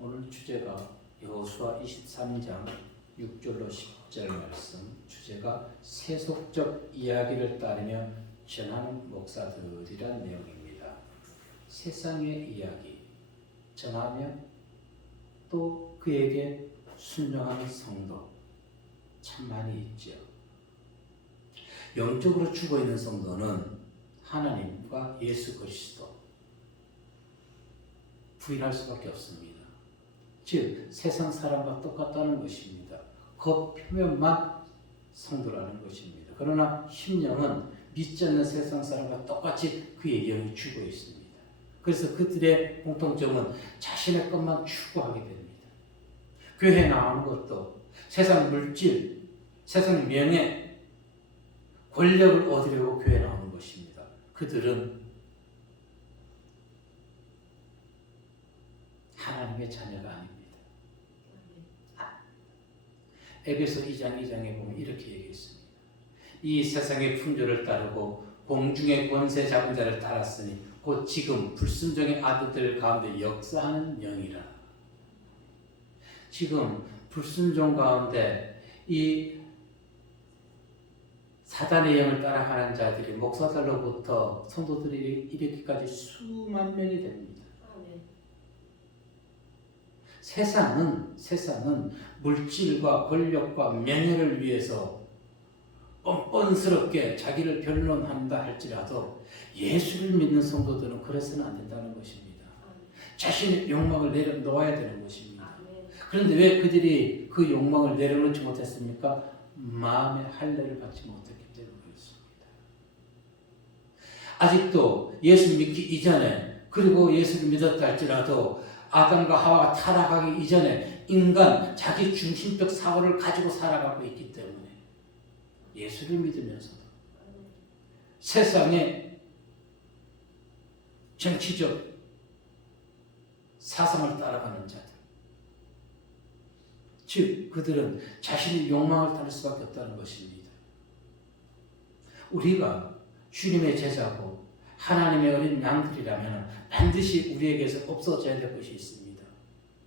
오늘 주제가 여호수아 23장 6절로 10절 말씀, 주제가 세속적 이야기를 따르며 전하는 목사들이란 내용입니다. 세상의 이야기 전하며 또 그에게 순종하는 성도 참 많이 있죠. 영적으로 죽어있는 성도는 하나님과 예수 그리스도 부인할 수밖에 없습니다. 즉 세상 사람과 똑같다는 것입니다. 겉표면만 성도라는 것입니다. 그러나 심령은 믿지 않는 세상 사람과 똑같이 그의 영이 죽어 있습니다. 그래서 그들의 공통점은 자신의 것만 추구하게 됩니다. 교회에 나오는 것도 세상 물질, 세상 명예, 권력을 얻으려고 교회에 나오는 것입니다. 그들은 하나님의 자녀가 아닙니다. 에베소 2장 2장에 보면 이렇게 얘기했습니다. 이 세상의 풍조를 따르고 공중의 권세 잡은 자를 따랐으니 곧 지금 불순종의 아들들 가운데 역사하는 영이라. 지금 불순종 가운데 이 사단의 영을 따라가는 자들이 목사들로부터 성도들이 이렇게까지 수만 명이 됩니다. 세상은 물질과 권력과 명예를 위해서 뻔뻔스럽게 자기를 변론한다 할지라도 예수를 믿는 성도들은 그래서는 안 된다는 것입니다. 자신의 욕망을 내려놓아야 되는 것입니다. 그런데 왜 그들이 그 욕망을 내려놓지 못했습니까? 마음의 할례를 받지 못했기 때문이었습니다. 아직도 예수 믿기 이전에 그리고 예수를 믿었다 할지라도 아담과 하와가 타락하기 이전에 인간 자기 중심적 사고를 가지고 살아가고 있기 때문에 예수를 믿으면서도 세상의 정치적 사상을 따라가는 자들, 즉 그들은 자신의 욕망을 따를 수밖에 없다는 것입니다. 우리가 주님의 제자고 하나님의 어린 양들이라면 반드시 우리에게서 없어져야 될 것이 있습니다.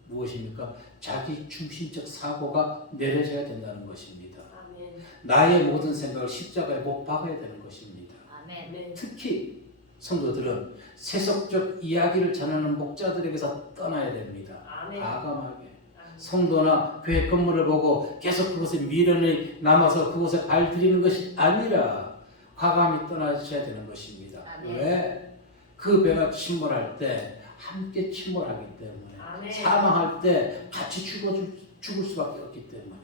무엇입니까? 자기 중심적 사고가 내려져야 된다는 것입니다. 아멘. 나의 모든 생각을 십자가에 못 박아야 되는 것입니다. 아멘. 특히 성도들은 세속적 이야기를 전하는 목자들에게서 떠나야 됩니다. 아멘. 과감하게 성도나 교회 건물을 보고 계속 그곳에 미련이 남아서 그곳에 발들이는 것이 아니라 과감히 떠나셔야 되는 것입니다. 아멘. 왜? 그 배가 침몰할 때 함께 침몰하기 때문에 아멘. 사망할 때 같이 죽을 수밖에 없기 때문에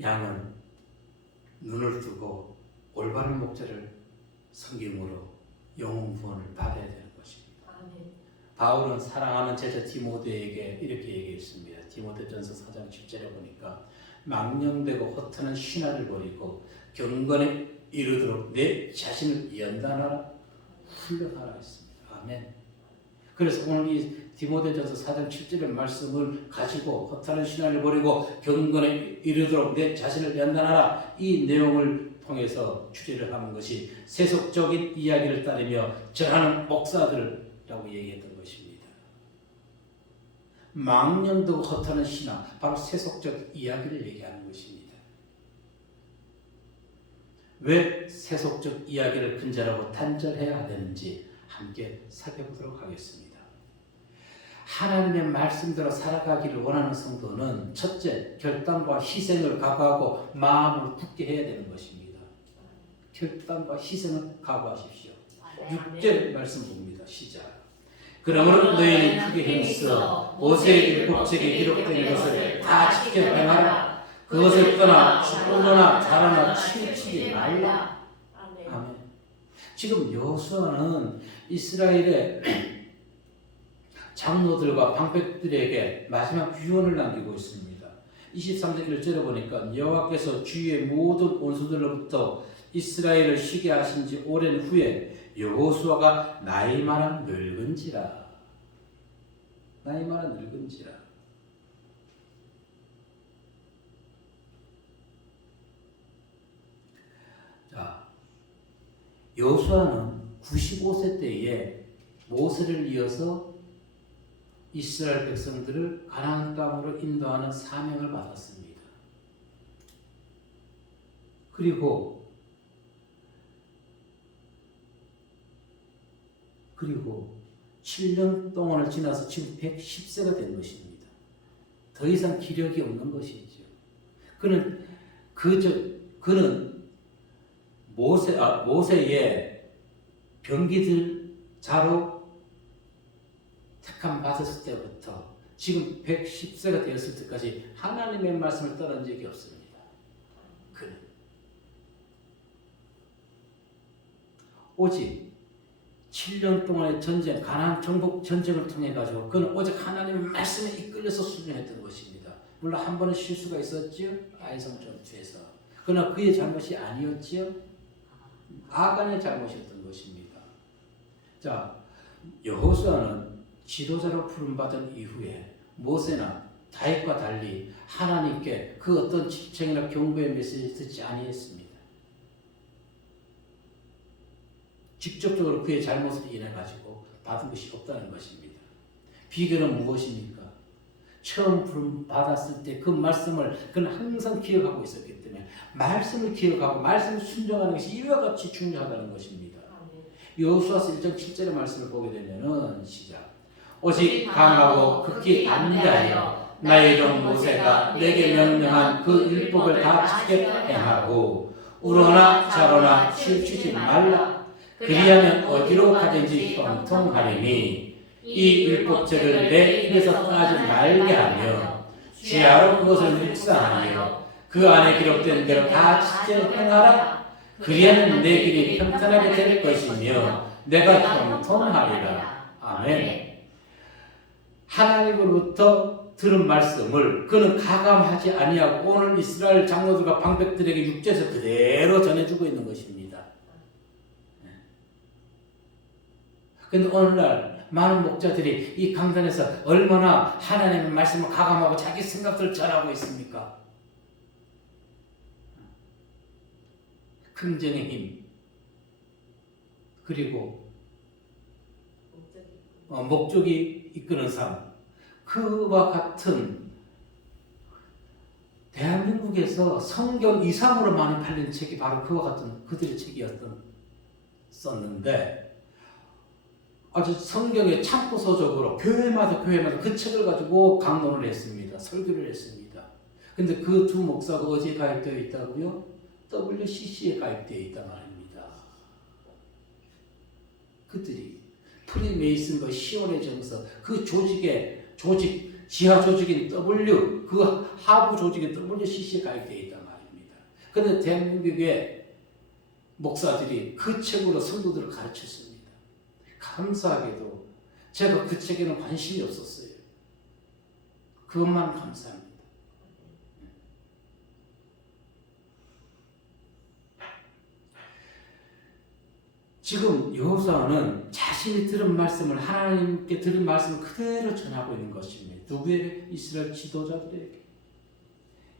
양은 눈을 뜨고 올바른 목자를 섬김으로 영혼 구원을 받아야 되는 것입니다. 아멘. 바울은 사랑하는 제자 디모데에게 이렇게 얘기했습니다. 디모데전서 4장 7절에 보니까 망령되고 허탄한 신화를 버리고 경건에 이르도록 내 자신을 연단하라 훈련하라 했습니다. 아멘. 그래서 오늘 이 디모데전서 4장 7절의 말씀을 가지고 허탄한 신화를 버리고 경건에 이르도록 내 자신을 연단하라, 이 내용을 통해서 주제를 하는 것이 세속적인 이야기를 따르며 전하는 목사들이라고 얘기했던 것입니다. 망령되고 허탄한 신화, 바로 세속적 이야기를 얘기하는 것입니다. 왜 세속적 이야기를 근절하고 단절해야 되는지 함께 살펴보도록 하겠습니다. 하나님의 말씀대로 살아가기를 원하는 성도는 첫째, 결단과 희생을 각오하고 마음을 굳게 해야 되는 것입니다. 결단과 희생을 각오하십시오. 6절 말씀 봅니다. 시작. 그러므로 너희는 크게 힘써 모세의 7책에 기록된 것을 다 지켜 행하라. 그것을 떠나 죽거나 자라나 치우치지 말라. 아멘. 지금 여호수아는 이스라엘의 장로들과 방백들에게 마지막 유언을 남기고 있습니다. 23절 1절에 보니까 여호와께서 주위의 모든 원수들로부터 이스라엘을 쉬게 하신 지 오랜 후에 여호수아가 나이 많은 늙은지라. 자, 여호수아는 95세 때에 모세를 이어서 이스라엘 백성들을 가나안 땅으로 인도하는 사명을 받았습니다. 그리고 7년 동안을 지나서 지금 110세가 된 것입니다. 더 이상 기력이 없는 것이죠. 그는 모세의 병기들 자로 택함 받았을 때부터 지금 110세가 되었을 때까지 하나님의 말씀을 떠난 적이 없습니다. 그는 오직 7년 동안의 전쟁, 가나안 정복 전쟁을 통해 가지고 그는 오직 하나님의 말씀에 이끌려서 순종했던 것입니다. 물론 한 번은 실수가 있었지요. 아이성 전투에서. 그러나 그의 잘못이 아니었지요. 아간의 잘못이었던 것입니다. 자, 여호수아는 지도자로 부름받은 이후에 모세나 다윗과 달리 하나님께 그 어떤 지청이나 경고의 메시지를 듣지 아니했습니다. 직접적으로 그의 잘못을 인해 가지고 받은 것이 없다는 것입니다. 비결은 무엇입니까? 처음 부름 받았을 때 그 말씀을 그는 항상 기억하고 있었기 때문에 말씀을 기억하고 말씀을 순종하는 것이 이와 같이 중요하다는 것입니다. 여호수아서 1장 7절의 말씀을 보게 되면은 시작. 오직 강하고 극히 담대하여 나의 종 모세가 내게 명령한 그 율법을 다 지켜 행하고 우로나 좌로나 치우치지 말라. 그리하면 어디로 가든지 형통하리니 이 율법책을 내 입에서 떠나지 말게 하며 지하로 그것을 묵상하며 그 안에 기록된 대로 다 지켜 행하라. 그리하면 내 길이 평탄하게 될 것이며 내가 형통하리라. 아멘. 하나님으로부터 들은 말씀을 그는 가감하지 아니하고 오늘 이스라엘 장로들과 방백들에게 6절에서 그대로 전해주고 있는 것입니다. 그런데 오늘날 많은 목자들이 이 강단에서 얼마나 하나님의 말씀을 가감하고 자기 생각들을 전하고 있습니까? 긍정의 힘 그리고 목적이 이끄는 삶 그와 같은 대한민국에서 성경 이상으로 많이 팔린 책이 바로 그와 같은 그들의 책이었었는데 아주 성경의 참고서적으로 교회마다 그 책을 가지고 강론을 했습니다. 설교를 했습니다. 근데 그 두 목사가 어디에 가입되어 있다고요? WCC에 가입되어 있단 말입니다. 그들이 프리메이슨과 시온의 정서 그 지하 조직인 W 그 하부 조직인 WCC에 가입되어 있단 말입니다. 그런데 대한민국의 목사들이 그 책으로 성도들을 가르쳤습니다. 감사하게도 제가 그 책에는 관심이 없었어요. 그것만 감사합니다. 지금 여호수아는 자신이 들은 말씀을 하나님께 들은 말씀을 그대로 전하고 있는 것입니다. 누구에게? 이스라엘 지도자들에게.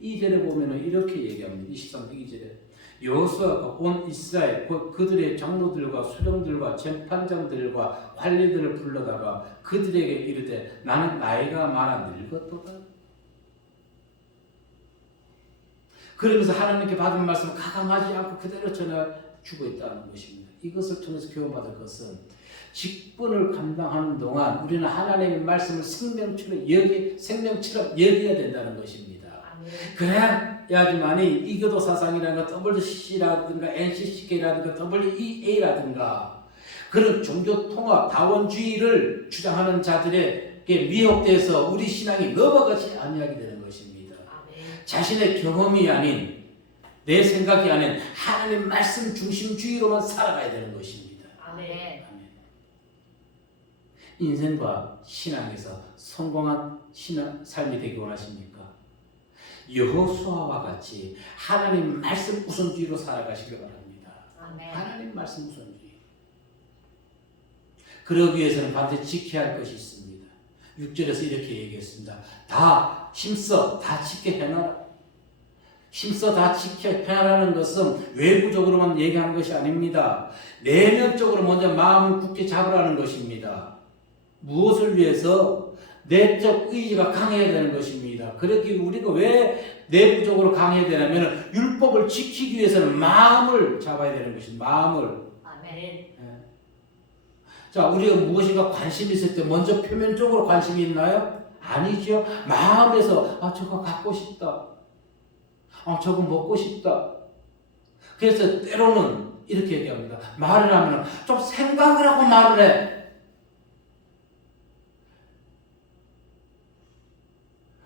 2절에 보면 이렇게 얘기합니다. 23절 2절에 여호수아가 온 이스라엘 그들의 장로들과 수령들과 재판장들과 관리들을 불러다가 그들에게 이르되 나는 나이가 많아 늙었도다. 그러면서 하나님께 받은 말씀을 가감하지 않고 그대로 전해주고 있다는 것입니다. 이것을 통해서 교훈받을 것은 직분을 감당하는 동안 우리는 하나님의 말씀을 생명처럼 여겨야 된다는 것입니다. 그래야지만이 이교도 사상이라든가 WCC라든가 NCCK라든가 WEA라든가 그런 종교 통합 다원주의를 주장하는 자들에게 미혹돼서 우리 신앙이 넘어가지 아니하게 되는 것입니다. 자신의 경험이 아닌 내 생각이 아닌 하나님 말씀 중심주의로만 살아가야 되는 것입니다. 아멘. 인생과 신앙에서 성공한 삶이 되기 원하십니까? 여호수아와 같이 하나님 말씀 우선주의로 살아가시길 바랍니다. 아멘. 하나님 말씀 우선주의. 그러기 위해서는 반드시 지켜야 할 것이 있습니다. 6절에서 이렇게 얘기했습니다. 다 힘써 다 지켜 해놔라. 힘써 다 지켜야하는 것은 외부적으로만 얘기하는 것이 아닙니다. 내면적으로 먼저 마음을 굳게 잡으라는 것입니다. 무엇을 위해서? 내적 의지가 강해야 되는 것입니다. 그렇게 우리가 왜 내부적으로 강해야 되냐면 율법을 지키기 위해서는 마음을 잡아야 되는 것입니다. 마음을. 아멘. 자, 우리가 무엇인가 관심이 있을 때 먼저 표면적으로 관심이 있나요? 아니죠. 마음에서 저거 갖고 싶다. 저거 먹고 싶다. 그래서 때로는 이렇게 얘기합니다. 말을 하면 좀 생각을 하고 말을 해.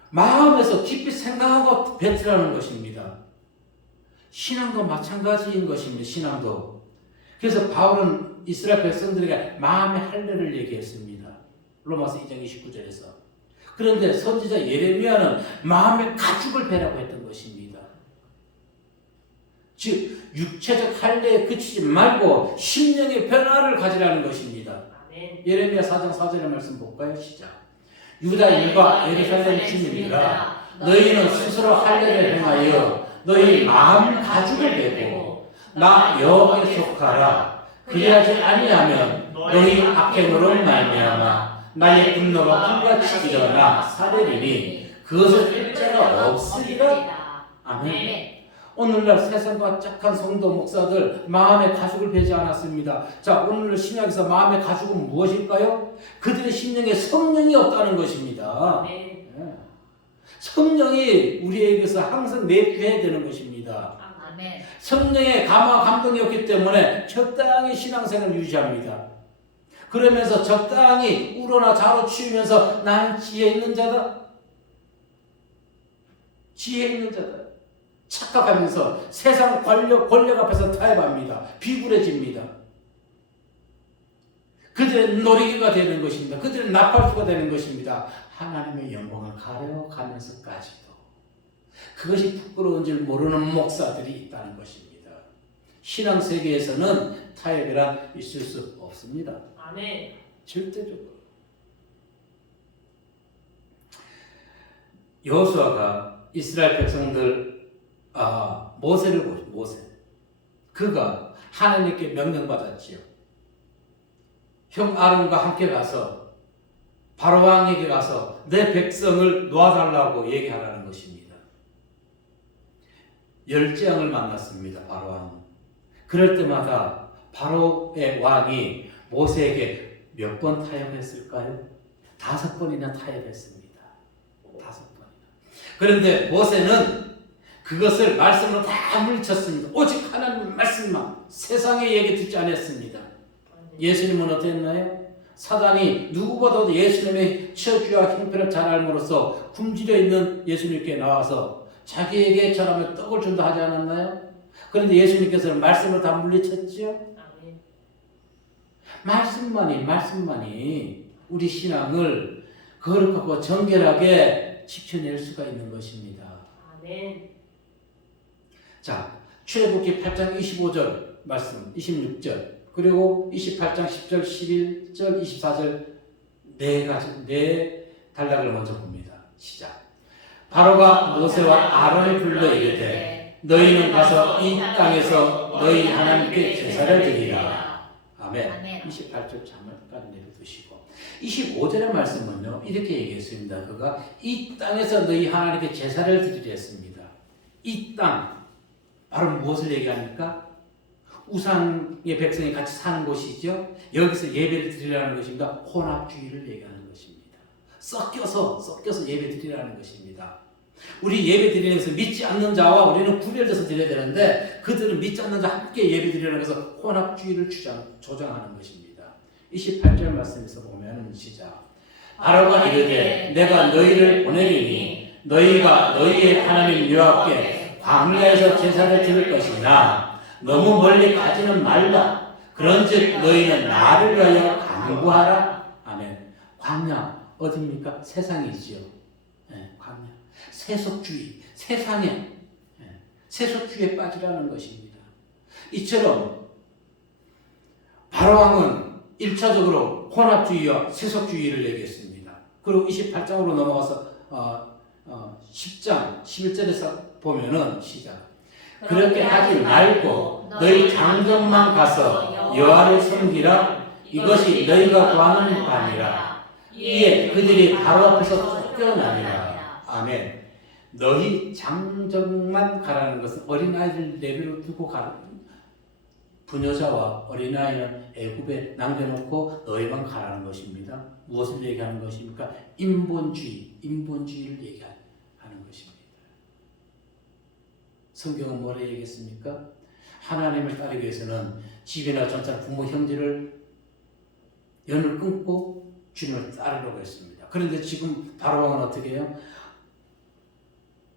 마음에서 깊이 생각하고 뱉으라는 것입니다. 신앙도 마찬가지인 것입니다. 신앙도. 그래서 바울은 이스라엘 백성들에게 마음의 할례를 얘기했습니다. 로마서 2장 29절에서. 그런데 선지자 예레미야는 마음의 가죽을 베라고 했던 것입니다. 즉 육체적 할례에 그치지 말고 심령의 변화를 가지라는 것입니다. 아멘. 예레미야 4장 4절의 말씀 볼까요? 시작. 유다 일과 예루살렘 주민들아, 너희는 스스로 할례를 행하여 너희 마음 가죽을 베고 나 여호와께 속하라. 그리하지 아니하면 너희 악행으로 말미암아 나의 분노가 불같이 일어나 사르리니 그것을 할 자가 없으리라. 아멘. 오늘날 세상과 착한 성도 목사들 마음의 가죽을 베지 않았습니다. 자, 오늘 신약에서 마음의 가죽은 무엇일까요? 그들의 심령에 성령이 없다는 것입니다. 아멘. 성령이 우리에게서 항상 내주해야 되는 것입니다. 아멘. 성령의 감화 감동이 없기 때문에 적당히 신앙생활을 유지합니다. 그러면서 적당히 우러나 좌로 치우면서 나는 지혜 있는 자다. 지혜 있는 자다. 착각하면서 세상 권력 앞에서 타협합니다. 비굴해집니다. 그들의 놀이기가 되는 것입니다. 그들의 나팔수가 되는 것입니다. 하나님의 영광을 가려가면서까지도 그것이 부끄러운 줄 모르는 목사들이 있다는 것입니다. 신앙 세계에서는 타협이란 있을 수 없습니다. 아멘. 절대적으로. 여호수아가 이스라엘 백성들 모세를 보죠. 모세. 그가 하나님께 명령받았지요. 형 아론과 함께 가서 바로 왕에게 가서 내 백성을 놓아달라고 얘기하라는 것입니다. 열재앙을 만났습니다. 바로 왕은. 그럴 때마다 바로의 왕이 모세에게 몇 번 타협했을까요? 5번이나 타협했습니다. 5번이나. 그런데 모세는 그것을 말씀으로 다 물리쳤습니다. 오직 하나님 말씀만, 세상의 얘기 듣지 않았습니다. 예수님은 어땠나요? 사단이 누구보다도 예수님의 처주와 형편을 잘 알므로써 굶주려 있는 예수님께 나와서 자기에게 저라면 떡을 준다 하지 않았나요? 그런데 예수님께서는 말씀으로 다 물리쳤죠. 말씀만이 우리 신앙을 거룩하고 정결하게 지켜낼 수가 있는 것입니다. 아멘. 자, 출애굽기 8장 25절 말씀, 26절, 그리고 28장 10절, 11절, 24절 네 단락을 먼저 봅니다. 시작. 바로가 모세와 아론을 불러 이르되 너희는 가서 이 땅에서 너희 하나님께 제사를 드리라. 아멘. 28절 잠깐 내려두시고 25절의 말씀은요 이렇게 얘기했습니다. 그가 이 땅에서 너희 하나님께 제사를 드리려 했습니다. 이 땅 바로 무엇을 얘기합니까? 우상의 백성이 같이 사는 곳이죠. 여기서 예배를 드리라는 것입니다. 혼합주의를 얘기하는 것입니다. 섞여서 예배 드리라는 것입니다. 우리 예배 드리는 것은 믿지 않는 자와 우리는 구별돼서 드려야 되는데 그들은 믿지 않는 자와 함께 예배 드리라는 것은 혼합주의를 조장하는 것입니다. 28절 말씀에서 보면 시작. 바로가 이르되 내가 너희를 보내리니 너희가 너희의 하나님 여호와께 광야에서 제사를 드릴 것이나 너무 멀리 가지는 말라. 그런즉 너희는 나를 위하여 간구하라. 아멘. 광야 어디입니까? 세상이지요. 네, 광야. 세속주의, 세상에 세속주의에 빠지라는 것입니다. 이처럼 바로왕은 1차적으로 혼합주의와 세속주의를 얘기했습니다. 그리고 28장으로 넘어가서 10장 11절에서 보면은 시작. 그렇게 하지 말고 너희 장정만 가서 여호와를 섬기라. 이것이 너희가 구하는 바니라. 이에 그들이 바로 앞에서 쫓겨나니라. 아멘. 너희 장정만 가라는 것은 어린아이들 내버려 두고 가는, 부녀자와 어린아이는 애굽에 남겨놓고 너희만 가라는 것입니다. 무엇을 얘기하는 것입니까? 인본주의를 얘기하는 것입니다. 성경은 뭐라 얘기했습니까? 하나님을 따르기 위해서는 집이나 전차, 부모, 형제를 연을 끊고 주님을 따르려고 했습니다. 그런데 지금 바로왕은 어떻게 해요?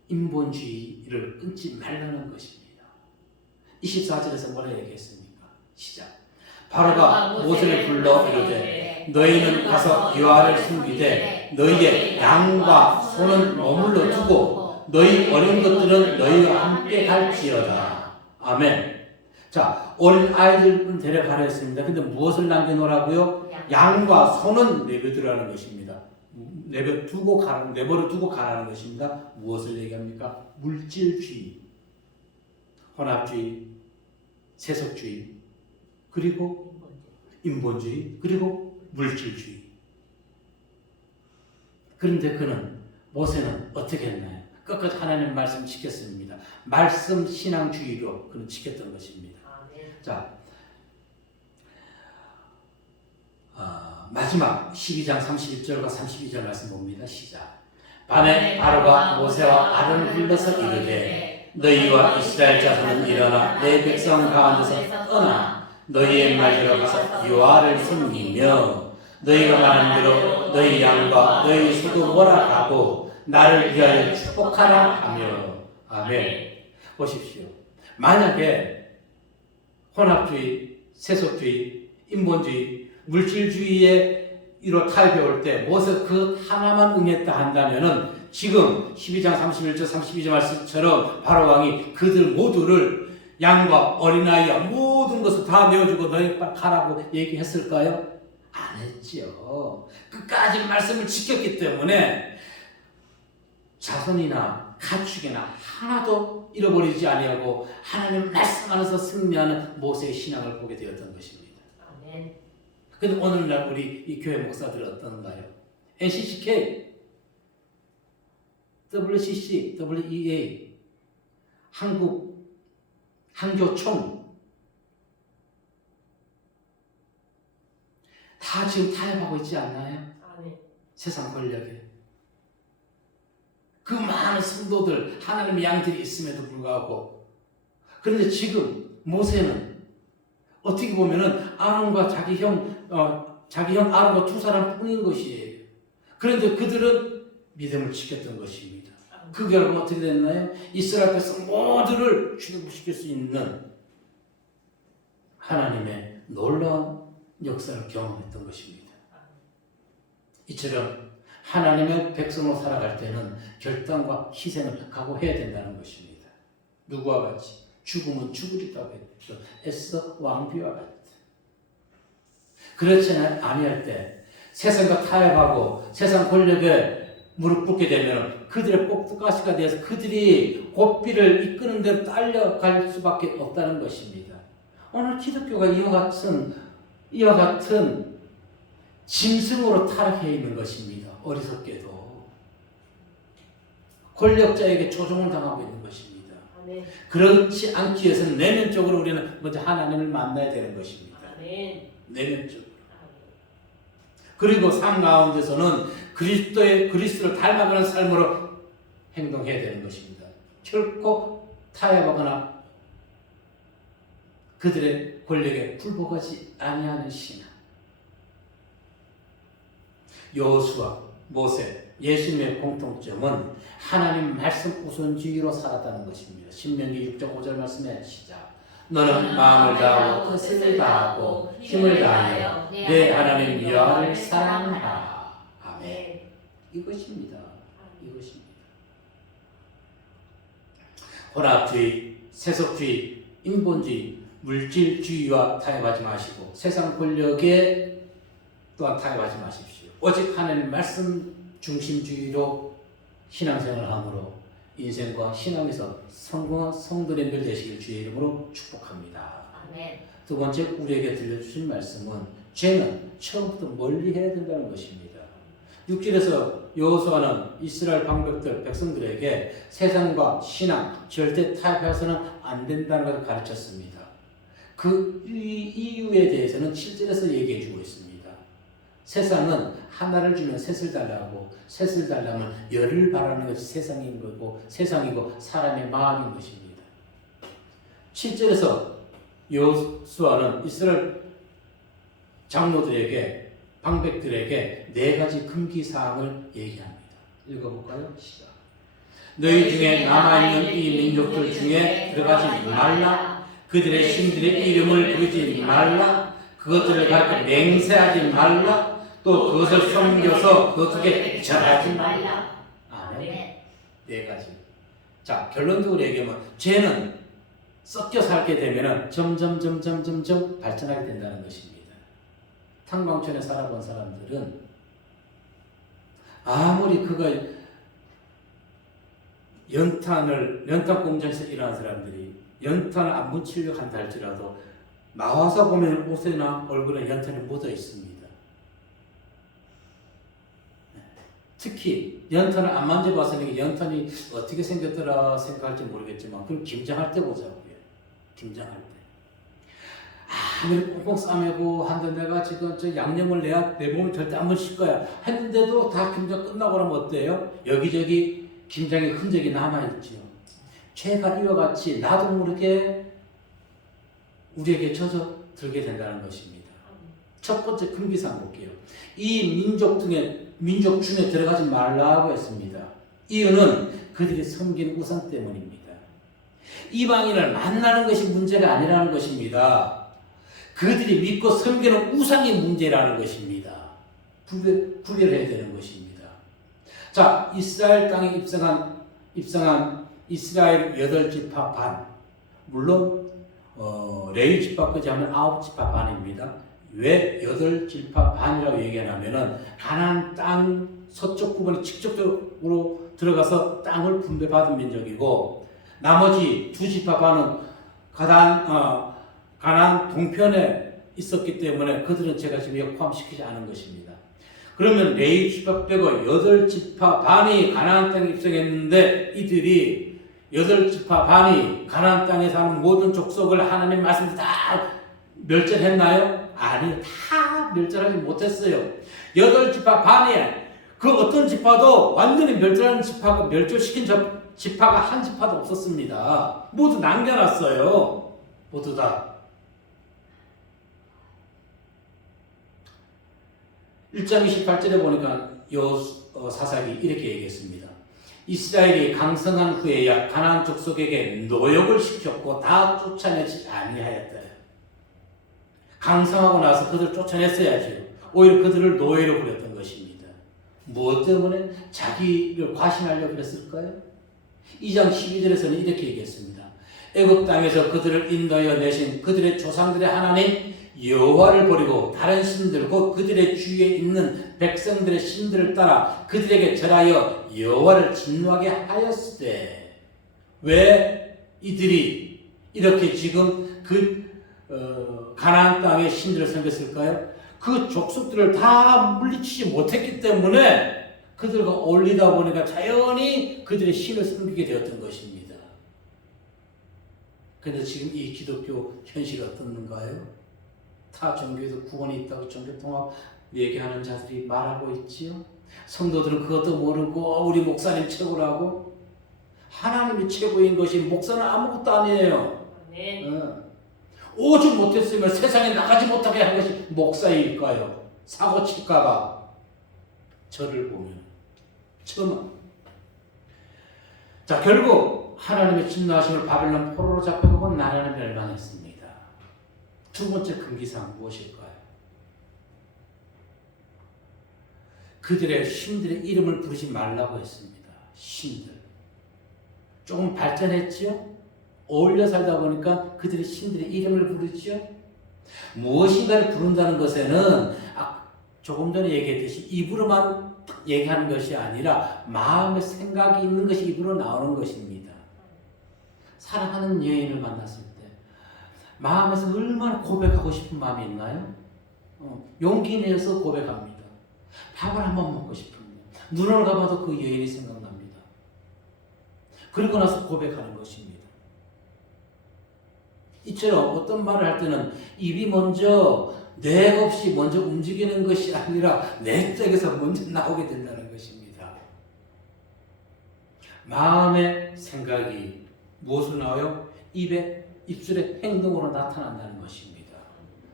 인본주의를 끊지 말라는 것입니다. 24절에서 뭐라 얘기했습니까? 시작. 바로가 모세를 불러 이르되 너희는 가서 여호와를 섬기되 너희의 양과 소는 머물러 두고 너희 어린 것들은 너희와 함께 갈지어다. 아멘. 자, 어린 아이들은 데려가려 했습니다. 근데 무엇을 남겨놓으라고요? 양과 소는 내버려두라는 것입니다. 내버려 두고 가라는 것입니다. 무엇을 얘기합니까? 물질주의, 혼합주의, 세속주의, 그리고 인본주의, 그리고 물질주의. 그런데 모세는 어떻게 했나요? 끝까지 하나님 말씀 지켰습니다. 말씀 신앙주의로 그는 지켰던 것입니다. 자, 마지막 12장 31절과 32절 말씀 봅니다. 시작. 밤에 바로가 모세와 아론을 불러서 이르되 너희와 이스라엘 자손은 일어나 내 백성 가운데서 떠나 너희의 말대로 가서 여호와를 섬기며 너희가 말한 대로 너희 양과 너희 소도 몰아가고 나를 위하여 축복하라 하며. 아멘. 보십시오. 만약에 혼합주의, 세속주의, 인본주의, 물질주의로 타협해 올 때 모세 그 하나만 응했다 한다면은 지금 12장 31절 32절 말씀처럼 바로왕이 그들 모두를 양과 어린아이와 모든 것을 다 내어주고 너희 가라고 얘기했을까요? 안 했죠. 끝까지 말씀을 지켰기 때문에 자손이나 가축이나 하나도 잃어버리지 아니하고 하나님 말씀 안에서 승리하는 모세의 신앙을 보게 되었던 것입니다. 아멘. 근데 오늘날 우리 이 교회 목사들은 어떤가요? NCCK, WCC, WEA, 한교총 다 지금 타협하고 있지 않나요? 아멘. 세상 권력에. 그 많은 성도들, 하나님의 양들이 있음에도 불구하고. 그런데 지금 모세는 어떻게 보면은 아론과 자기 형 아론과 두 사람 뿐인 것이에요. 그런데 그들은 믿음을 지켰던 것입니다. 그 결과 어떻게 됐나요? 이스라엘 백성 모두를 출애굽시킬 수 있는 하나님의 놀라운 역사를 경험했던 것입니다. 이처럼 하나님의 백성으로 살아갈 때는 결단과 희생을 각오해야 된다는 것입니다. 누구와 같이? 죽음은 죽으리라고 했죠. 에스더 왕비와 같이. 그렇지 아니할 때 세상과 타협하고 세상 권력에 무릎 꿇게 되면 그들의 꼭두가시가 되어서 그들이 고삐를 이끄는 대로 딸려갈 수밖에 없다는 것입니다. 오늘 기독교가 이와 같은 짐승으로 타락해 있는 것입니다. 어리석게도 권력자에게 조종을 당하고 있는 것입니다. 아멘. 그렇지 않기 위해서는 내면적으로 우리는 먼저 하나님을 만나야 되는 것입니다. 아멘. 내면적으로. 그리고 삶 가운데서는 그리스도를 닮아가는 삶으로 행동해야 되는 것입니다. 결코 타협하거나 그들의 권력에 굴복하지 아니하는 신앙. 여호수아, 모세, 예수님의 공통점은 하나님 말씀 우선주의로 살았다는 것입니다. 신명기 6장 5절 말씀에 시작. 너는 마음을 다하고 뜻을 다하고 힘을 다하여 내 하나님 여호와를 사랑하라. 아멘. 이것입니다. 이것입니다. 혼합주의, 세속주의, 인본주의, 물질주의와 타협하지 마시고 세상 권력에 또한 타협하지 마십시오. 오직 하나님 말씀 중심주의로 신앙생활을 함으로 인생과 신앙에서 성공한 성도님들 되시길 주의 이름으로 축복합니다. 아멘. 두 번째 우리에게 들려주신 말씀은 죄는 처음부터 멀리 해야 된다는 것입니다. 6절에서 여호수아는 이스라엘 방백들 백성들에게 세상과 신앙 절대 타협해서는 안 된다는 것을 가르쳤습니다. 그 이유에 대해서는 7절에서 얘기해 주고 있습니다. 세상은 하나를 주면 셋을 달라고 셋을 달라면 열을 바라는 것이 세상이고 사람의 마음인 것입니다. 7절에서 여호수아는 이스라엘 장로들에게 방백들에게 네 가지 금기 사항을 얘기합니다. 읽어볼까요? 시작. 너희 중에 남아있는 이 민족들 중에 들어가지 말라. 그들의 신들의 이름을 부르지 말라. 그것들을 가지고 맹세하지 말라. 또 그것을 섬겨서 그것에게 절하지 말라. 아멘. 네 가지. 자, 결론적으로 얘기하면 죄는 섞여 살게 되면 점점 발전하게 된다는 것입니다. 탄광촌에 살아본 사람들은 아무리 그가 연탄 공장에서 일하는 사람들이 연탄을 안 묻히려고 한다 할지라도 나와서 보면 옷이나 얼굴에 연탄이 묻어 있습니다. 특히 연탄을 안 만져봤으니 연탄이 어떻게 생겼더라 생각할지 모르겠지만 그럼 김장할 때 보자고요. 김장할 때. 아무리 꽁꽁 싸매고 한데 내가 지금 저 양념을 내 몸을 절대 안 묻힐 거야 했는데도 다 김장 끝나고 나면 어때요? 여기저기 김장의 흔적이 남아있지요. 죄가 이와 같이 나도 모르게 우리에게 젖어들게 된다는 것입니다. 첫 번째 금기사항 볼게요. 이 민족 중에 들어가지 말라고 했습니다. 이유는 그들이 섬긴 우상 때문입니다. 이방인을 만나는 것이 문제가 아니라는 것입니다. 그들이 믿고 섬기는 우상이 문제라는 것입니다. 구별해야 되는 것입니다. 자, 이스라엘 땅에 입성한 이스라엘 8지파 반, 물론 레위 지파까지 하면 9지파 반입니다. 왜 8지파 반이라고 얘기하냐면은 가나안 땅 서쪽 부분에 직접적으로 들어가서 땅을 분배받은 민족이고 나머지 2지파 반은 가나안 동편에 있었기 때문에 그들은 제가 지금 여기 포함시키지 않은 것입니다. 그러면 레위 지파 빼고 8지파 반이 가나안 땅에 입성했는데 이들이 8지파 반이 가나안 땅에 사는 모든 족속을 하나님 말씀에 다 멸절했나요? 아니, 다 멸절하지 못했어요. 8지파 반에 그 어떤 지파도 완전히 멸절시킨 지파가 한 지파도 없었습니다. 모두 남겨놨어요. 모두 다. 1장 28절에 보니까 사사기 이렇게 얘기했습니다. 이스라엘이 강성한 후에야 가나안 족속에게 노역을 시켰고 다 쫓아내지 아니하였다. 강성하고 나서 그들을 쫓아냈어야죠. 오히려 그들을 노예로 부렸던 것입니다. 무엇 때문에? 자기를 과신하려고 그랬을까요? 2장 12절에서는 이렇게 얘기했습니다. 애굽 땅에서 그들을 인도하여 내신 그들의 조상들의 하나님 여호와를 버리고 다른 신들 곧 그들의 주위에 있는 백성들의 신들을 따라 그들에게 절하여 여호와를 진노하게 하였으되 왜 이들이 이렇게 지금 가나안 땅의 신들을 섬겼을까요? 그 족속들을 다 물리치지 못했기 때문에 그들과 어울리다 보니까 자연히 그들의 신을 섬기게 되었던 것입니다. 그런데 지금 이 기독교 현실이 어떻는가요? 타 종교에도 구원이 있다고 종교통합 얘기하는 자들이 말하고 있지요. 성도들은 그것도 모르고 우리 목사님 최고라고. 하나님이 최고인 것이 목사는 아무것도 아니에요. 오죽 못했으면 세상에 나가지 못하게 한 것이 목사일까요? 사고 칠까봐. 저를 보면 처음. 자, 결국 하나님의 진노하심을 바벨론 포로로 잡혀가고 나라는 멸망했습니다. 두 번째 금기사항 무엇일까요? 그들의 신들의 이름을 부르지 말라고 했습니다. 신들. 조금 발전했지요? 어울려 살다 보니까 그들의 신들의 이름을 부르지요? 무엇인가를 부른다는 것에는 조금 전에 얘기했듯이 입으로만 얘기하는 것이 아니라 마음의 생각이 있는 것이 입으로 나오는 것입니다. 사랑하는 여인을 만났을 때 마음에서 얼마나 고백하고 싶은 마음이 있나요? 용기 내서 고백합니다. 밥을 한번 먹고 싶은데 눈을 감아도 그 여인이 생각납니다. 그리고 나서 고백하는 것입니다. 이처럼 어떤 말을 할 때는 입이 먼저 뇌 없이 먼저 움직이는 것이 아니라 내 쪽에서 먼저 나오게 된다는 것입니다. 마음의 생각이 무엇으로 나와요? 입술의 행동으로 나타난다는 것입니다.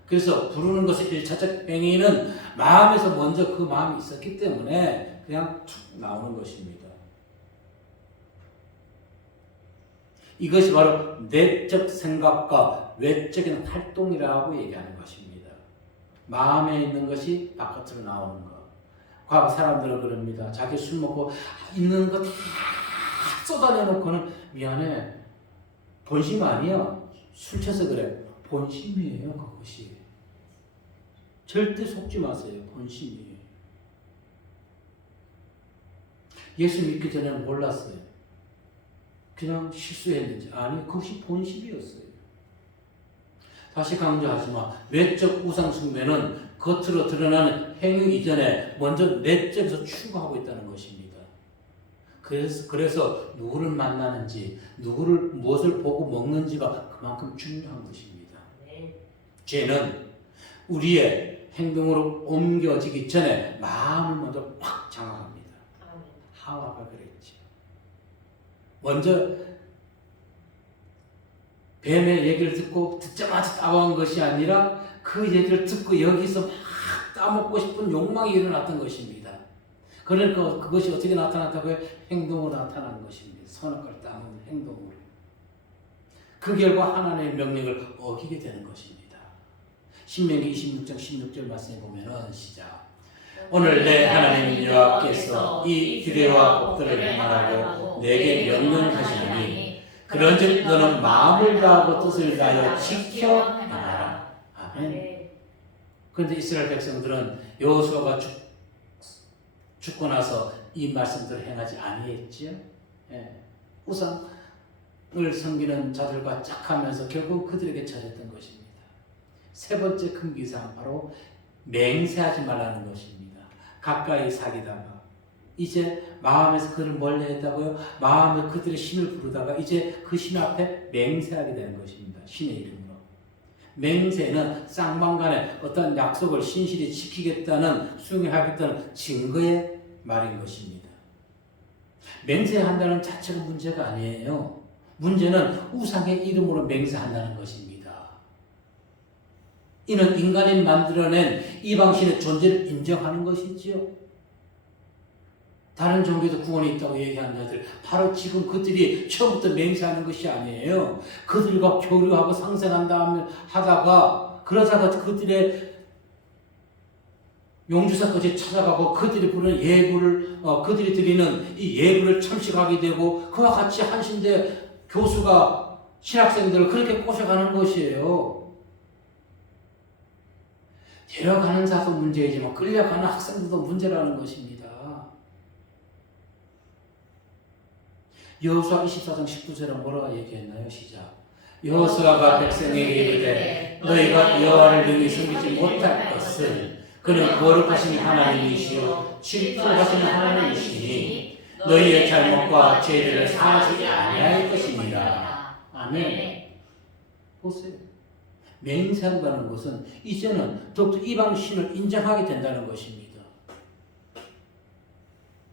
그래서 부르는 것의 1차적 행위는 마음에서 먼저 그 마음이 있었기 때문에 그냥 툭 나오는 것입니다. 이것이 바로 내적 생각과 외적인 활동이라고 얘기하는 것입니다. 마음에 있는 것이 바깥으로 나오는 것. 과거 사람들은 그럽니다. 자기 술 먹고 있는 거 다 쏟아내놓고는 미안해. 본심 아니야. 술 취해서 그래. 본심이에요. 그것이. 절대 속지 마세요. 본심이에요. 예수 믿기 전에는 몰랐어요. 그냥 실수했는지. 아니, 그것이 본심이었어요. 다시 강조하지만 외적 우상 숭배는 겉으로 드러나는 행위 이전에 먼저 내적에서 추구하고 있다는 것입니다. 그래서 누구를 만나는지, 누구를 무엇을 보고 먹는지가 그만큼 중요한 것입니다. 죄는 우리의 행동으로 옮겨지기 전에 마음을 먼저 확 장악합니다. 하와가 그랬죠. 먼저 뱀의 얘기를 듣자마자 따라온 것이 아니라 그 얘기를 듣고 여기서 막 따먹고 싶은 욕망이 일어났던 것입니다. 그러니까 그것이 어떻게 나타났다고요? 행동으로 나타난 것입니다. 선악과를 따먹는 행동으로. 그 결과 하나님의 명령을 어기게 되는 것입니다. 신명기 26장 16절 말씀에 보면은 시작. 오늘 내 하나님 여호와께서 이 규례와 법들을 행하라고 내게 명령하시니 그런즉 너는 마음을 다하고 뜻을 다하여 지켜 행하라. 아멘. 그런데 이스라엘 백성들은 여호수아가 죽고 나서 이 말씀들을 행하지 아니했지요. 우상을 섬기는 자들과 짝하면서 결국 그들에게 처했던 것입니다. 세 번째 큰 기상 바로 맹세하지 말라는 것입니다. 가까이 사귀다가 이제 마음에서 그를 멀리했다고요. 마음에 그들의 신을 부르다가 이제 그 신 앞에 맹세하게 되는 것입니다. 신의 이름으로. 맹세는 쌍방간의 어떤 약속을 신실히 지키겠다는 수행하겠다는 증거의 말인 것입니다. 맹세한다는 자체가 문제가 아니에요. 문제는 우상의 이름으로 맹세한다는 것입니다. 이는 인간이 만들어낸 이방신의 존재를 인정하는 것이지요. 다른 종교도 구원이 있다고 얘기하는 자들, 바로 지금 그들이 처음부터 맹세하는 것이 아니에요. 그들과 교류하고 상생한다 하다가 그러다가 그들의 용주사까지 찾아가고 그들이 부르는 예불을 그들이 드리는 이 예불을 참식하게 되고 그와 같이 한신대 교수가 신학생들을 그렇게 꼬셔가는 것이에요. 데려가는 자도 문제이지만 끌려가는 학생들도 문제라는 것입니다. 여호수아 24장 19절에 뭐라고 얘기했나요? 시작. 여호수아가 백성에게 이르되 너희가 여호와를 능히 섬기지 못할 것은 그는 거룩하신 하나님이시요 질투하시는 하나님이시니 너희의 잘못과 죄를 사하지 아니할 것입니다. 아멘. 보세요. 맹세한다는 것은 이제는 더욱더 이방 신을 인정하게 된다는 것입니다.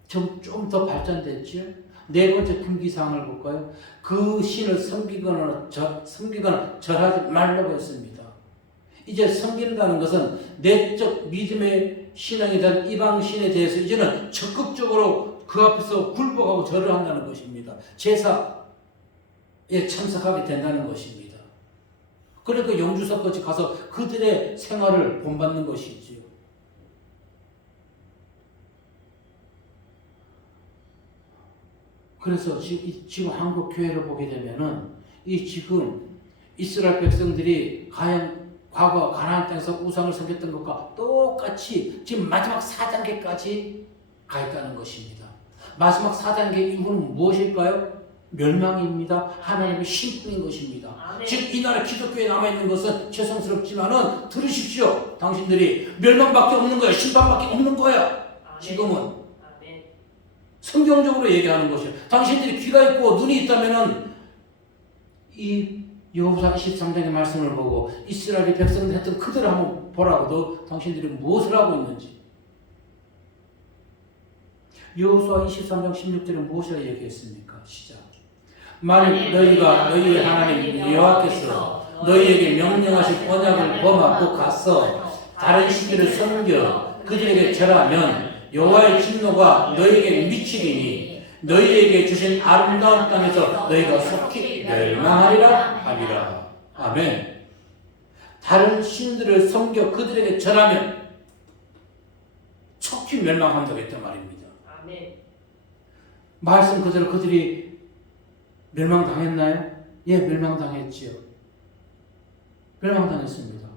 좀 더 발전됐죠? 네 번째 금기사항을 볼까요? 그 신을 섬기거나 절하지 말라고 했습니다. 이제 섬긴다는 것은 내적 믿음의 신앙에 대한 이방 신에 대해서 이제는 적극적으로 그 앞에서 굴복하고 절을 한다는 것입니다. 제사에 참석하게 된다는 것입니다. 그러니까 영주사까지 가서 그들의 생활을 본받는 것이지요. 그래서 지금 한국 교회를 보게 되면은 이 지금 이스라엘 백성들이 과거 가나안 땅에서 우상을 섬겼던 것과 똑같은 똑같이 지금 마지막 4단계까지 가 있다는 것입니다. 마지막 4단계 이후는 무엇일까요? 멸망입니다. 하나님의 심판인 것입니다. 아멘. 지금 이 나라 기독교에 남아있는 것은 죄송스럽지만은 들으십시오. 당신들이 멸망밖에 없는 거예요. 심판밖에 없는 거예요. 아멘. 지금은 아멘. 성경적으로 얘기하는 것이에요. 당신들이 귀가 있고 눈이 있다면은 이 여호수아 23장의 말씀을 보고 이스라엘의 백성들 했던 그들을 한번 보라고도 당신들이 무엇을 하고 있는지. 여호수아 23장 16절에 무엇이라 얘기했습니까? 시작. 만일 너희가 너희의 하나님 여호와께서 너희에게 명령하신 언약을 범하고 가서 다른 신들을 섬겨 그들에게 절하면 여호와의 진노가 너희에게 미치리니 너희에게 주신 아름다운 땅에서 너희가 속히 멸망하리라 하리라. 아멘. 다른 신들을 섬겨 그들에게 절하면 속히 멸망한다고 했단 말입니다. 아멘. 말씀 그대로 그들이 멸망당했나요? 예, 멸망당했지요. 멸망당했습니다.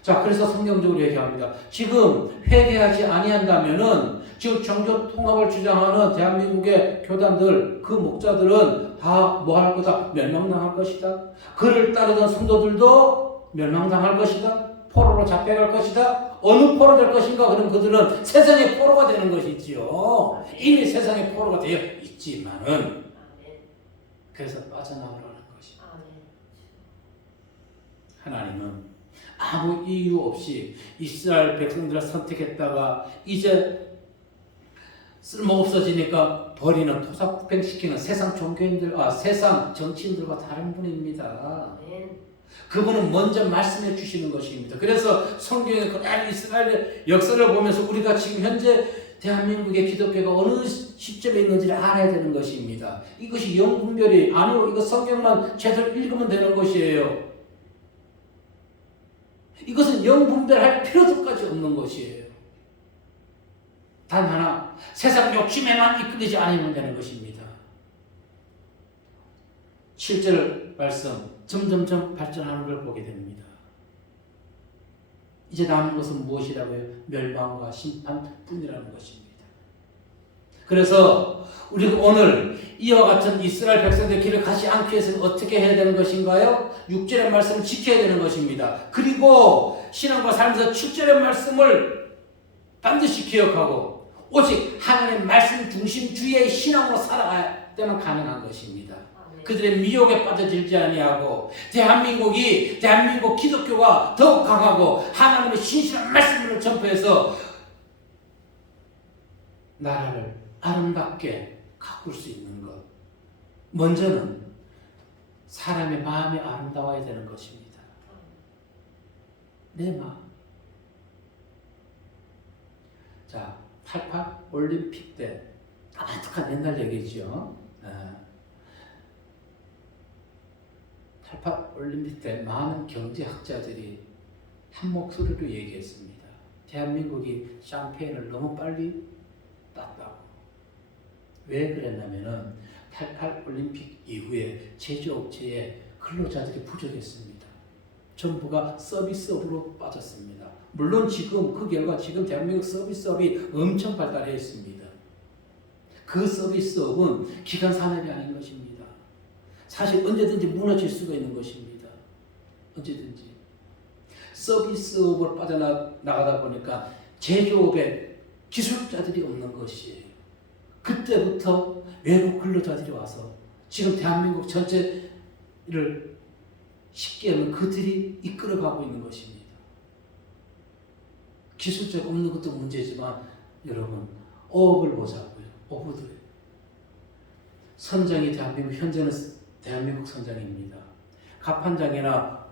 자, 그래서 성경적으로 얘기합니다. 지금 회개하지 아니한다면은 지금 종교 통합을 주장하는 대한민국의 교단들, 그 목자들은 다 뭐 할 거다? 멸망당할 것이다. 그를 따르던 성도들도 멸망당할 것이다. 포로로 잡혀갈 것이다. 어느 포로 될 것인가? 그럼 그들은 세상의 포로가 되는 것이지요. 이미 세상의 포로가 되어 있지만은 아멘. 그래서 빠져나오라는 것입니다. 아멘. 하나님은 아무 이유 없이 이스라엘 백성들을 선택했다가 이제 쓸모없어지니까 버리는 토사구팽시키는 세상 종교인들, 세상 정치인들과 다른 분입니다. 아멘. 그분은 먼저 말씀해 주시는 것입니다. 그래서 성경의 그날 이스라엘의 역사를 보면서 우리가 지금 현재 대한민국의 기독교가 어느 시점에 있는지를 알아야 되는 것입니다. 이것이 영분별이 아니고 이거 성경만 제대로 읽으면 되는 것이에요. 이것은 영분별할 필요도까지 없는 것이에요. 단 하나, 세상 욕심에만 이끌리지 않으면 되는 것입니다. 7절 말씀, 점점점 발전하는 걸 보게 됩니다. 이제 남은 것은 무엇이라고요? 멸망과 심판뿐이라는 것입니다. 그래서 우리가 오늘 이와 같은 이스라엘 백성들 길을 가지 않기 위해서는 어떻게 해야 되는 것인가요? 6절의 말씀을 지켜야 되는 것입니다. 그리고 신앙과 삶에서 7절의 말씀을 반드시 기억하고 오직 하나님의 말씀 중심주의의 신앙으로 살아갈 때만 가능한 것입니다. 그들의 미혹에 빠져들지 아니하고 대한민국 기독교가 더욱 강하고 하나님의 신실한 말씀을 전파해서 나라를 아름답게 가꿀 수 있는 것. 먼저는 사람의 마음이 아름다워야 되는 것입니다. 내 마음. 자, 88 올림픽 때 까마득한 옛날 얘기죠. 88 올림픽 때 많은 경제학자들이 한 목소리로 얘기했습니다. 대한민국이 샴페인을 너무 빨리 땄다고. 왜 그랬냐면은 88 올림픽 이후에 제조업체에 근로자들이 부족했습니다. 전부가 서비스업으로 빠졌습니다. 물론 지금 그 결과 지금 대한민국 서비스업이 엄청 발달해 있습니다. 그 서비스업은 기간 산업이 아닌 것입니다. 사실 언제든지 무너질 수가 있는 것입니다. 언제든지. 서비스업으로 빠져나가다 보니까 제조업에 기술자들이 없는 것이에요. 그때부터 외국 근로자들이 와서 지금 대한민국 전체를 쉽게 하면 그들이 이끌어가고 있는 것입니다. 기술자가 없는 것도 문제지만 여러분 어업을 보자고요. 어부들. 선장이 대한민국 현재는 대한민국 선장입니다. 갑판장이나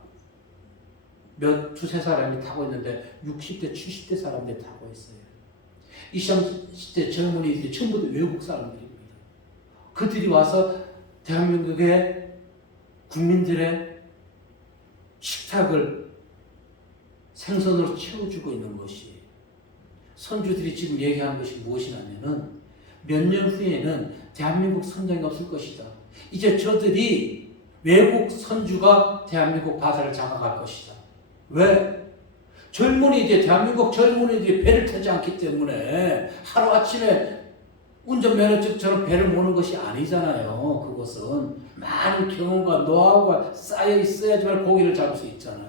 두세 사람이 타고 있는데 60대, 70대 사람들이 타고 있어요. 20대 젊은이들이 전부 다 외국 사람들입니다. 그들이 와서 대한민국의 국민들의 식탁을 생선으로 채워주고 있는 것이에요. 선주들이 지금 얘기하는 것이 무엇이냐면은 몇 년 후에는 대한민국 선장이 없을 것이다. 이제 저들이 외국 선주가 대한민국 바다를 장악할 것이다. 왜? 젊은이들, 대한민국 젊은이들이 배를 타지 않기 때문에 하루아침에 운전면허증처럼 배를 모는 것이 아니잖아요. 그것은 많은 경험과 노하우가 쌓여 있어야지만 고기를 잡을 수 있잖아요.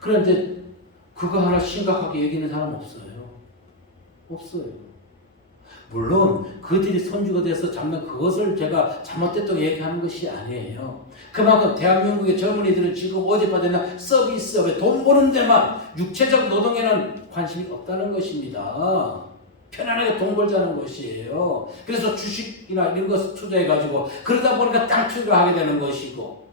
그런데 그거 하나 심각하게 얘기하는 사람 없어요. 없어요. 물론 그들이 선주가 돼서 잡는 그것을 제가 잘못됐다고 얘기하는 것이 아니에요. 그만큼 대한민국의 젊은이들은 지금 어디까지나 서비스업에 돈 버는 데만 육체적 노동에는 관심이 없다는 것입니다. 편안하게 돈 벌자는 것이에요. 그래서 주식이나 이런 것을 투자해가지고 그러다 보니까 땅 투자를 하게 되는 것이고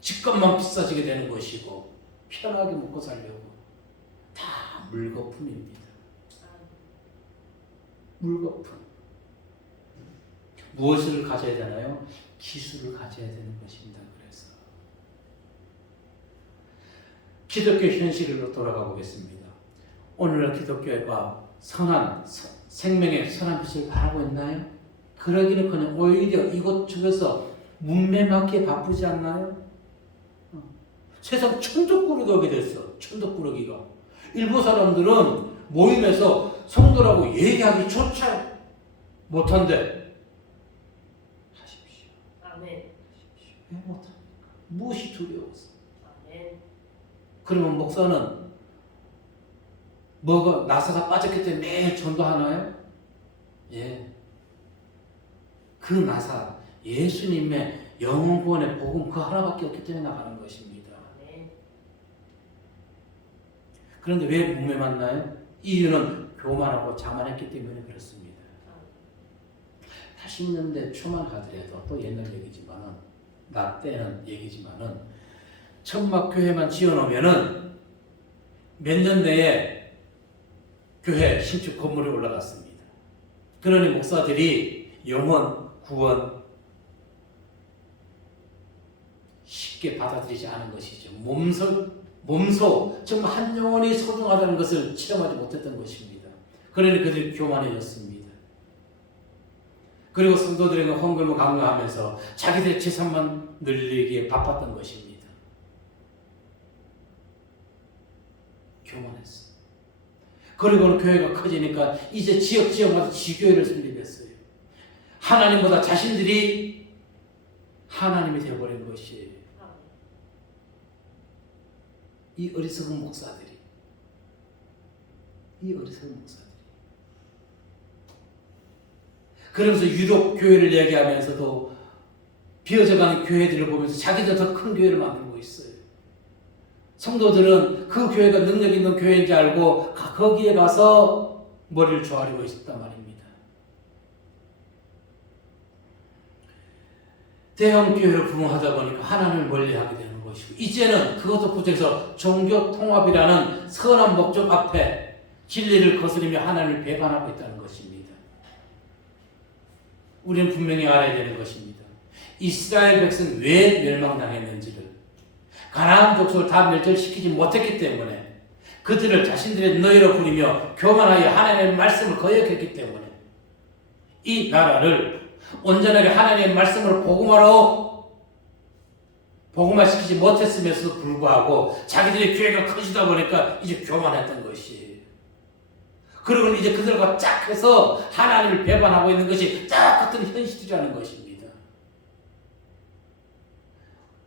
집값만 비싸지게 되는 것이고 편하게 먹고 살려고 다 물거품입니다. 물거품. 무엇을 가져야 되나요? 기술을 가져야 되는 것입니다. 그래서 기독교 현실로 돌아가 보겠습니다. 오늘날 기독교가 선한 생명의 선한 빛을 바라고 있나요? 그러기는커녕 오히려 이곳저곳에서 문매맞기에 바쁘지 않나요? 세상 천덕꾸러기가 오게 됐어. 천덕꾸러기가. 일부 사람들은 모임에서 성도라고 얘기하기조차 못한대. 하십시오. 아멘. 왜 못합니까? 무엇이 두려워서? 아멘. 그러면 목사는 뭐가 나사가 빠졌기 때문에 매일 전도하나요? 예. 그 나사, 예수님의 영혼 구원의 복음 그 하나밖에 없기 때문에 나가는 것입니다. 아멘. 그런데 왜 몸에 맞나요? 이유는 교만하고 자만했기 때문에 그렇습니다. 80년대 초만 하더라도 또 옛날 얘기지만은 나 때는 얘기지만은 천막교회만 지어놓으면은 몇 년 내에 교회 신축 건물이 올라갔습니다. 그러니 목사들이 영혼 구원 쉽게 받아들이지 않은 것이죠. 몸소 정말 한 영혼이 소중하다는 것을 체험하지 못했던 것입니다. 그러니 그들이 교만해졌습니다. 그리고 성도들에게 헌금을 강요하면서 자기들의 재산만 늘리기에 바빴던 것입니다. 교만했어요. 그리고는 교회가 커지니까 이제 지역마다 지교회를 설립했어요. 하나님보다 자신들이 하나님이 되어버린 것이에요. 이 어리석은 목사들이. 그러면서 유독 교회를 얘기하면서도 비어져가는 교회들을 보면서 자기들 더 큰 교회를 만들고 있어요. 성도들은 그 교회가 능력 있는 교회인지 알고 거기에 가서 머리를 조아리고 있었단 말입니다. 대형 교회를 부흥하다 보니까 하나님을 멀리하게 되는 것이고 이제는 그것도 부족해서 종교 통합이라는 선한 목적 앞에 진리를 거스르며 하나님을 배반하고 있다는 것입니다. 우리는 분명히 알아야 되는 것입니다. 이스라엘 백성은 왜 멸망당했는지를 가나안 족속을 다 멸절시키지 못했기 때문에 그들을 자신들의 너희로 부리며 교만하여 하나님의 말씀을 거역했기 때문에 이 나라를 온전하게 하나님의 말씀을 복음화시키지 못했음에도 불구하고 자기들의 교회가 커지다 보니까 이제 교만했던 것이에요. 그리고 이제 그들과 짝해서 하나님을 배반하고 있는 것이 딱 같은 현실이라는 것입니다.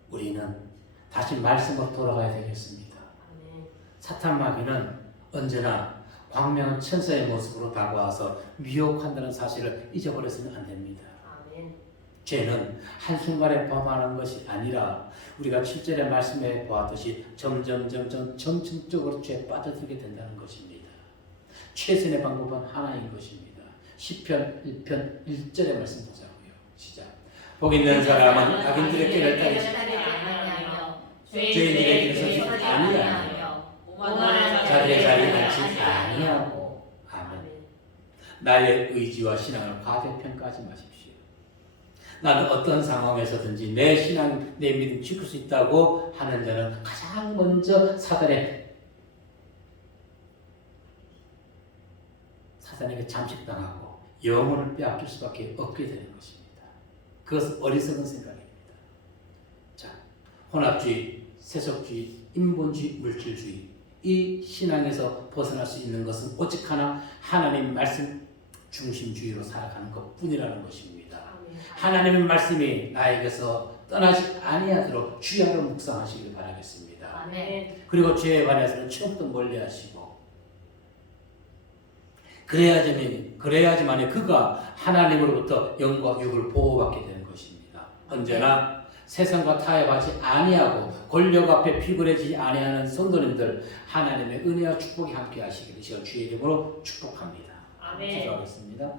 우리는 다시 말씀으로 돌아가야 되겠습니다. 사탄 마귀는 언제나 광명한 천사의 모습으로 다가와서 미혹한다는 사실을 잊어버려서는 안 됩니다. 죄는 한순간에 범하는 것이 아니라 우리가 7절의 말씀에 보았듯이 점점적으로 죄에 빠져들게 된다는 것입니다. 최선의 방법은 하나인 것입니다. 시편 1편 1절의 말씀 보자고요. 시작. 복 있는 사람은 악인들의 길을 따르지 죄인들의 길을 서지 아니하며 자기의 자리에 앉지 아니하고. 아멘. 나의 의지와 신앙을 과대평가하지 마십시오. 나는 어떤 상황에서든지 내 신앙, 내 믿음 지킬 수 있다고 하는 자는 가장 먼저 사단에게 잠식당하고 영혼을 빼앗길 수밖에 없게 되는 것입니다. 그것은 어리석은 생각입니다. 자, 혼합주의, 세속주의, 인본주의, 물질주의 이 신앙에서 벗어날 수 있는 것은 오직 하나 하나님 말씀 중심주의로 살아가는 것뿐이라는 것입니다. 아멘. 하나님의 말씀이 나에게서 떠나지 아니하도록 주야로 묵상하시길 바라겠습니다. 아멘. 그리고 죄에 관해서는 처음부터 멀리하시고 그래야지만 그가 하나님으로부터 영과 육을 보호받게 되는 것입니다. 언제나 세상과 타협하지 아니하고 권력 앞에 피곤해지지 아니하는 성도님들 하나님의 은혜와 축복이 함께 하시기를 주의 이름으로 축복합니다. 아멘. 기도하겠습니다.